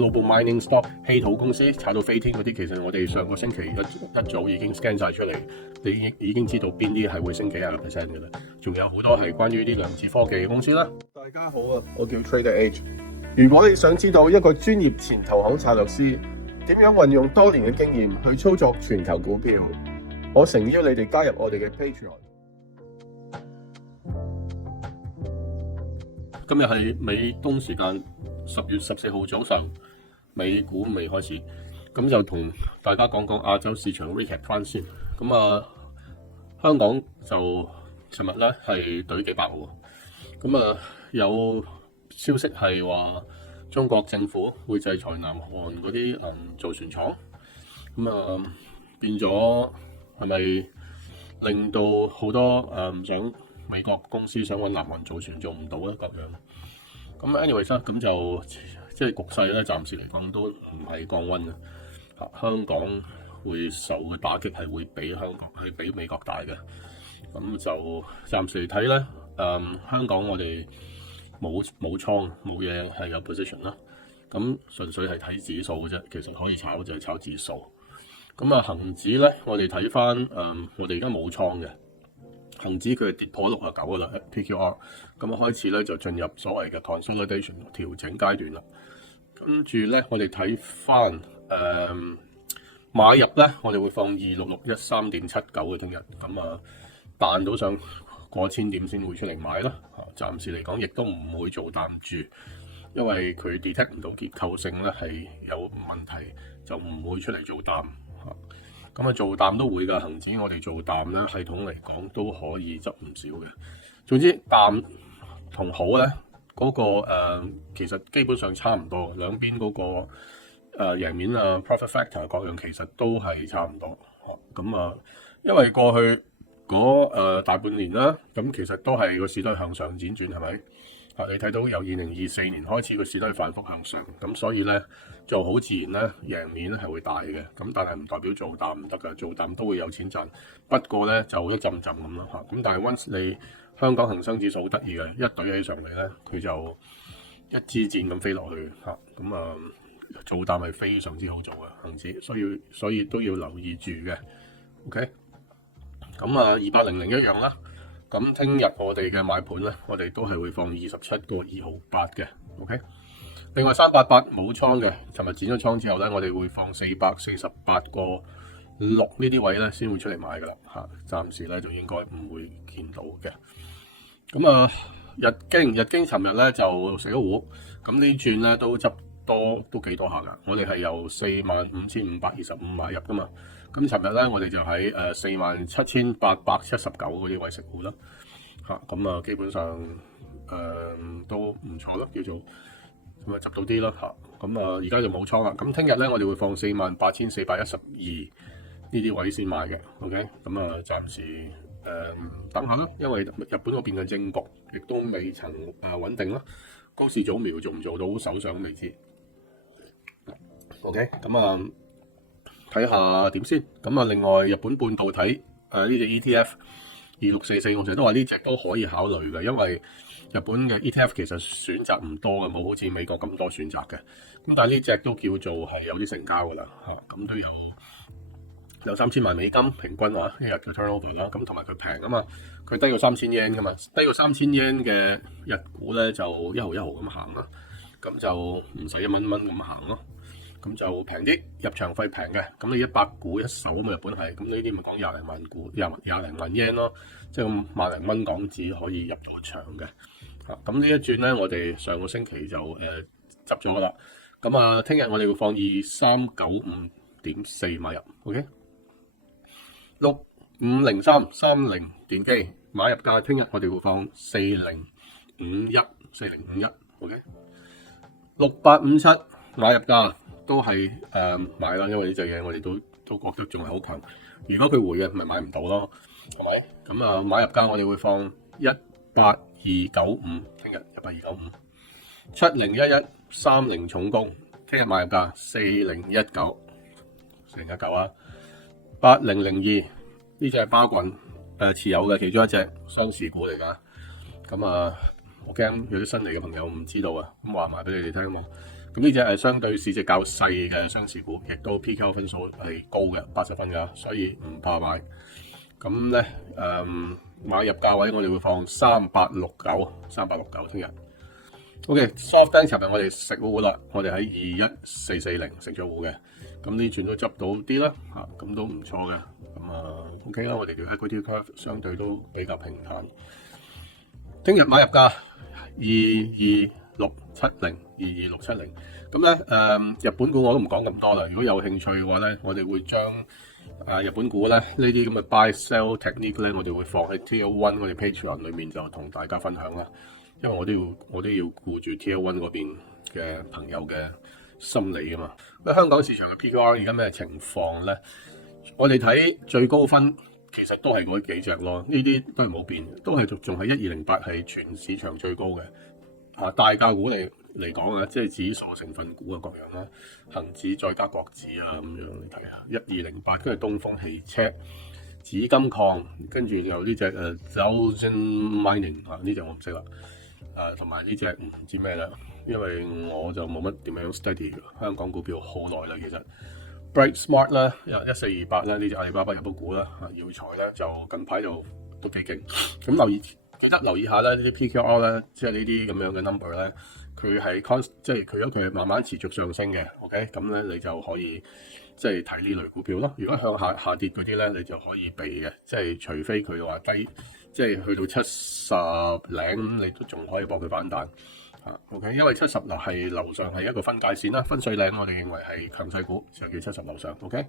Global Mining Stock 稀土公司炒到飛天嗰啲，其實我哋上個星期一早已經 scan 晒出嚟，你已經知道邊啲係會升幾廿個 percent 嘅啦。仲有好多係關於啲量子科技公司啦。大家好啊，我叫 Trader H。如果你想知道一個專業前投行策略師點樣運用多年嘅經驗去操作全球股票，我誠邀你哋加入我哋嘅 Patreon。今日係美東時間10月14號早上，美股未開始，咁就同大家講講亞洲市場 recap 翻先。香港就尋日咧係懟幾百喎，有消息係話中國政府會制裁南韓嗰啲造船廠，變咗係咪令到好多唔想美國公司想揾南韓造船做唔到咧咁樣？咁 anyways 啦，咁就即係局勢咧，暫時嚟講都唔係降溫嘅。香港會受嘅打擊係會比美國大嘅。咁就暫時嚟睇咧，香港我哋冇倉冇嘢係有 position 啦。咁純粹係睇指數嘅啫，其實可以炒就係炒指數。恆指咧，我哋睇翻我哋而家冇倉嘅。恒指佢係跌破69㗎啦 ，PQR， 咁開始咧就進入所謂嘅 consolidation 調整階段啦。跟住咧，我哋睇翻買入咧，我哋會放26613.79嘅聽日，彈到上過千點先會出嚟買啦。暫時嚟講，亦都唔會做淡住，因為佢 detect 唔到結構性咧係有問題，就唔會出嚟做淡。做淡都會㗎，恒指我哋做淡咧，系統嚟講都可以執唔少嘅。總之淡同好咧，嗰個其實基本上差唔多，兩邊嗰個贏面profit factor 各樣其實都係差唔多。因為過去嗰大半年啦，咁其實都係個市都係向上輾轉，係咪？你睇到由2024年開始個市都係反覆向上，咁所以咧做好自然咧贏面係會大嘅，咁但係唔代表做淡唔得㗎，做淡都會有錢賺，不過咧就一陣陣咁咯嚇。咁但係 once 你香港恒生指數好得意嘅，一懟起上嚟咧，佢就一支箭咁飛落去嚇，做淡係非常之好做嘅恒指，所以都要留意住嘅。OK， 2800一樣啦。咁聽日我哋嘅買盤咧，我哋都係會放27.268嘅 ，OK。另外388冇倉嘅，尋日剪咗倉之後咧，我哋會放448.6呢啲位咧，先會出嚟買噶啦嚇。暫時咧就應該唔會見到嘅。日經尋日咧就食咗糊，咁呢轉咧都執多都幾多下噶。我哋係由45,525買入噶嘛。咁尋日咧，我哋就喺47,879嗰啲位食糊啦，基本上都唔錯啦，叫做咁執到啲啦嚇。而家就冇倉啦。咁聽日咧，我哋會放48,412呢啲位先買嘅。OK，暫時等下啦，因為日本嗰邊嘅政局亦都未曾穩定啦，高市早苗做唔做到首相都未知。OK，睇下點先。另外日本半導體呢隻 ETF 2644，我成日都話呢隻都可以考慮嘅，因為日本嘅 ETF 其實選擇唔多嘅，冇好似美國咁多選擇嘅。咁但係呢隻都叫做係有啲成交㗎啦嚇，咁都有3000萬美金平均話一日嘅 turnover 啦。咁同埋佢平啊嘛，佢低過3000 yen 㗎嘛，低過3000 yen 嘅日股咧就一毫一毫咁行啦，咁就唔使1蚊咁行咯。咁就平啲，入場費平嘅，咁你100股一手啊嘛，日本係，咁呢啲咪講廿零萬股，廿零萬 yen 咯，即係萬零蚊港紙可以入到場嘅。咁呢一轉咧，我哋上個星期就執咗啦。聽日我哋會放2395.4買入 ，OK。650330電機買入價，聽日我哋會放4051 ，OK。6857買入價。都係買啦，因為呢隻嘢我哋都覺得仲係好強。如果佢回嘅，咪買唔到咯，係咪？買入價我哋會放18295，聽日18295。701130重工，聽日買入價4019啊。8002呢隻係巴郡持有嘅其中一隻雙市股嚟㗎。我驚有啲新嚟嘅朋友唔知道啊，咁話埋俾你哋聽喎。咁呢隻係相對市值較細嘅商事股，亦都 PQ 分數係高嘅80分㗎，所以唔怕買。咁咧買入價位我哋會放3869聽日。OK，SoftBank 尋日我哋食糊啦，我哋喺21440食咗糊嘅，咁呢轉都執到啲啦，咁都唔錯嘅，咁OK 啦，我哋條 equity curve 相對都比較平坦。聽日買入價22670，咁咧日本股我都唔講咁多啦，如果有興趣嘅話咧，我哋會將日本股咧呢啲咁嘅 buy sell technique 咧，我哋會放喺 Tier 1我哋 Patreon 裏面就同大家分享啦。因為我都要顧住 Tier 1嗰邊嘅朋友嘅心理啊嘛。咁香港市場嘅 PQR 而家咩情況咧？我哋睇最高分其實都係嗰幾隻咯，呢啲都係冇變，都係仲係1208係全市場最高嘅。大價股嚟講啊，即係指數成分股啊各樣啦，恒指再加國指啊咁樣你睇下1208，跟住東風汽車、紫金礦，跟住有呢隻Zosen Mining 呢隻我唔識啦。同埋呢隻唔知咩啦，因為我就冇乜點樣 study 香港股票好耐啦。其實 Bright Smart 啦，1428啦，呢隻阿里巴巴入股股啦，耀才咧就近排就都幾勁。咁記得留意下咧，呢啲 PQR 咧，即係呢啲咁樣嘅 number 咧，佢係即係如果佢係慢慢持續上升嘅 ，OK， 咁咧你就可以即係睇呢類股票咯。如果向下跌嗰啲咧，你就可以避嘅，即係除非佢話低。即係去到70零，你都仲可以搏佢反彈，OK， 因為70係樓上係一個分界線啦，分水嶺我哋認為係強勢股，就叫70樓上 ，OK，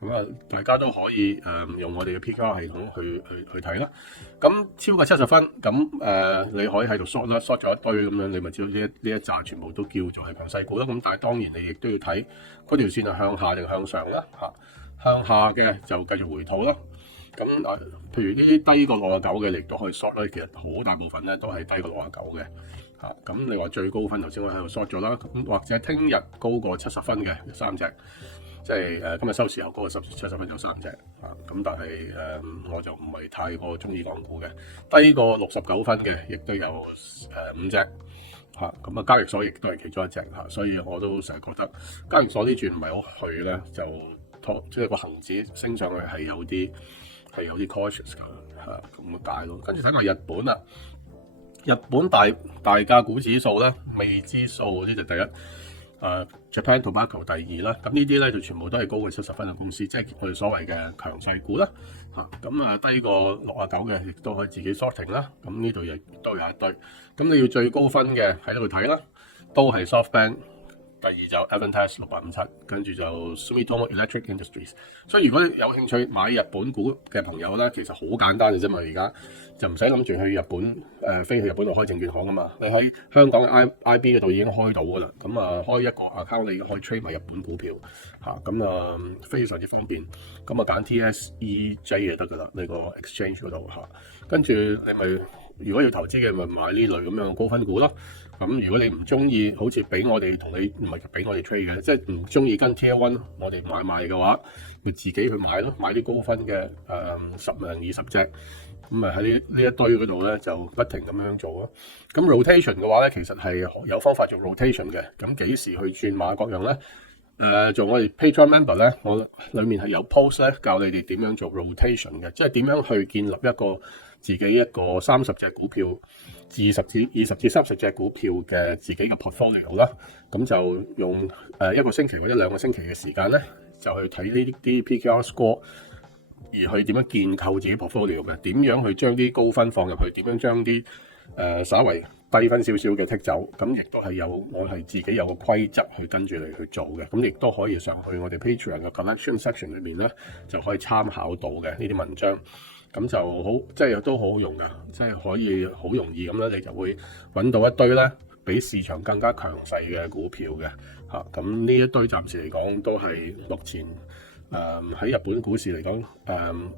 咁大家都可以用我哋嘅 PQR 系統去睇啦。咁超過70分，咁你可以喺度 short 啦 ，short 咗一堆咁樣，你咪知道呢一紮全部都叫做係強勢股啦。咁但係當然你亦都要睇嗰條線係向下定向上啦，向下嘅就繼續回吐啦。咁譬如呢啲低過69嘅，亦都可以 short 咧。其實好大部分咧都係低過69嘅。咁你話最高分頭先我喺度 short 咗啦。咁或者聽日高過70分嘅3隻，即係今日收市後高過70分有3隻。咁但係我就唔係太過中意港股嘅。低過69分嘅，亦都有5隻。咁交易所亦都係其中一隻。所以我都成日覺得交易所呢轉唔係好去咧，就即係個恆指升上去係有啲 cautious 㗎，咁解咯。跟住睇埋日本啦，日本大價股指數咧，未知數呢就第一，Japan Tobacco 第二啦。咁呢啲咧就全部都係高過70分嘅公司，即係我哋所謂嘅強勢股啦。咁低過69嘅，亦都可以自己 sorting 啦。咁呢度亦都有一堆。咁你要最高分嘅喺度睇啦，都係 SoftBank。第二就 Advantest 6857，跟住就 Sumitomo Electric Industries。所以如果有興趣買日本股嘅朋友咧，其實好簡單嘅啫嘛。而家就唔使諗住去日本飛去日本度開證券行噶嘛。你喺香港 IB 嗰度已經開到噶啦。咁開一個 account 你可以 trade 埋日本股票非常之方便。咁揀 TSEJ 就得噶啦，呢個 exchange 嗰度跟住你咪如果要投資嘅咪買呢類咁樣嘅高分股咯。咁如果你唔中意，好似俾我哋同你唔係俾我哋 trade 嘅，即係唔中意跟 Tier 1我哋買賣嘅話，咪自己去買咯，買啲高分嘅10零20隻，咁咪喺呢一堆嗰度咧就不停咁樣做咯。咁 rotation 嘅話咧，其實係有方法做 rotation 嘅。咁幾時去轉碼各樣咧？做我哋 Patreon member 咧，我裡面係有 post 咧教你哋點樣做 rotation 嘅，即係點樣去建立自己一個30隻股票、20至30隻股票嘅自己嘅 portfolio 啦。咁就用1個星期或者2個星期嘅時間咧，就去睇呢啲 PQR score，而去點樣建構自己 portfolio 嘅，點樣去將啲高分放入去，點樣將啲稍為低分少少嘅剔走。咁亦都係我係自己有個規則去跟住嚟去做嘅。咁亦都可以上去我哋 Patreon 嘅 collection section 裏面咧，就可以參考到嘅呢啲文章。咁就好，即係都好好用噶，即係可以好容易咁咧，你就會揾到一堆咧，比市場更加強勢嘅股票嘅嚇。咁呢一堆暫時嚟講都係目前喺日本股市嚟講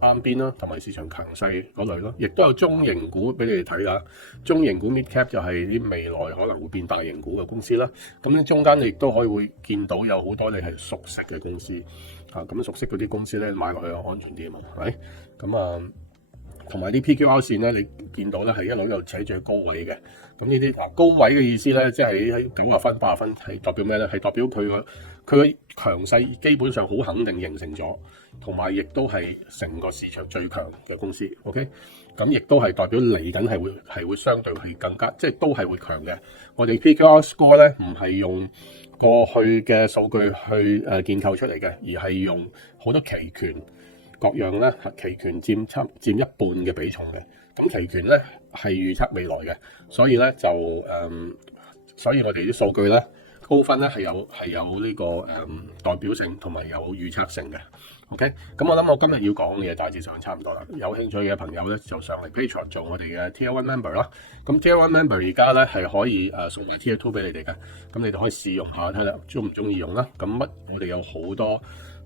啱邊啦，同埋市場強勢嗰類咯。亦都有中型股俾你哋睇下，中型股 mid cap 就係啲未來可能會變大型股嘅公司啦。咁咧中間你亦都可以會見到有好多你係熟悉嘅公司。咁熟悉嗰啲公司咧，買落去又安全啲啊嘛，係咪？咁同埋啲 PQR 線咧，你見到咧係一路有扯最高位嘅。咁呢啲高位嘅意思咧，即係喺90分、80分係代表咩咧？係代表佢嘅強勢基本上好肯定形成咗，同埋亦都係成個市場最強嘅公司。OK， 咁亦都係代表嚟緊係會相對係更加，即係都係會強嘅。我哋 PQR score 咧唔係用過去嘅數據去建構出嚟嘅，而係用好多期權各樣咧，期權佔一半嘅比重嘅。咁期權咧係預測未來嘅，所以咧就所以我哋啲數據咧高分咧係有呢個代表性同埋有預測性嘅。OK， 咁我諗我今日要講嘅嘢大致上差唔多啦。有興趣嘅朋友咧就上嚟 Patreon 做我哋嘅 Tier 1 Member 啦。咁 Tier 1 Member 而家咧係可以送埋 Tier 2俾你哋嘅，咁你哋可以試用下睇下中唔中意用啦。咁我哋有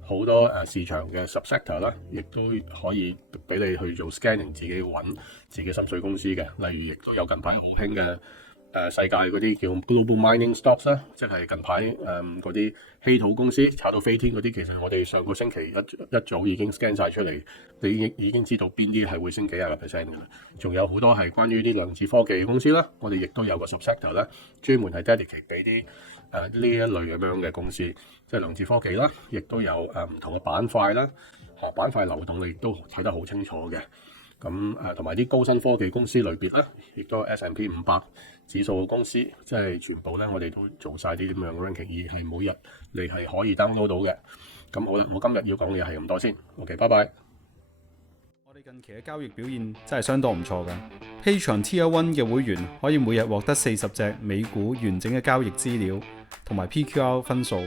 好多市場嘅 subsector 啦，亦都可以俾你去做 scanning， 自己揾自己心水公司嘅。例如亦都有近排好興嘅世界嗰啲叫 global mining stocks 啦，即係近排嗰啲稀土公司炒到飛天嗰啲，其實我哋上個星期一早已經 scan 晒出嚟，你已經知道邊啲係會升幾廿個 percent 嘅啦。仲有好多係關於啲量子科技公司啦，我哋亦都有個 subsector 啦，專門係 dedicate 俾啲呢一類咁樣嘅公司，即係量子科技啦，亦都有唔同嘅板塊啦，板塊流動你亦都睇得好清楚嘅。咁同埋啲高新科技公司類別啦，亦都 S&P 500指數嘅公司，即係全部咧，我哋都做晒啲咁樣嘅 ranking，而係每日你係可以 download 到嘅。咁好啦，我今日要講嘅嘢係咁多先。OK， 拜拜。我哋近期嘅交易表現真係相當唔錯嘅。Patreon Tier 1嘅會員可以每日獲得40隻美股完整嘅交易資料同埋 PQR 分數，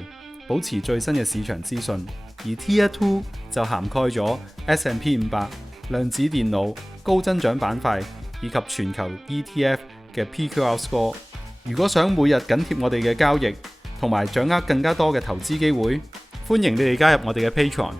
保持最新嘅市場資訊。而 Tier 2就涵蓋咗 S&P 500、量子電腦、高增長板塊以及全球 ETF 嘅 PQR score。如果想每日緊貼我哋嘅交易同埋掌握更加多嘅投資機會，歡迎你哋加入我哋嘅 Patreon。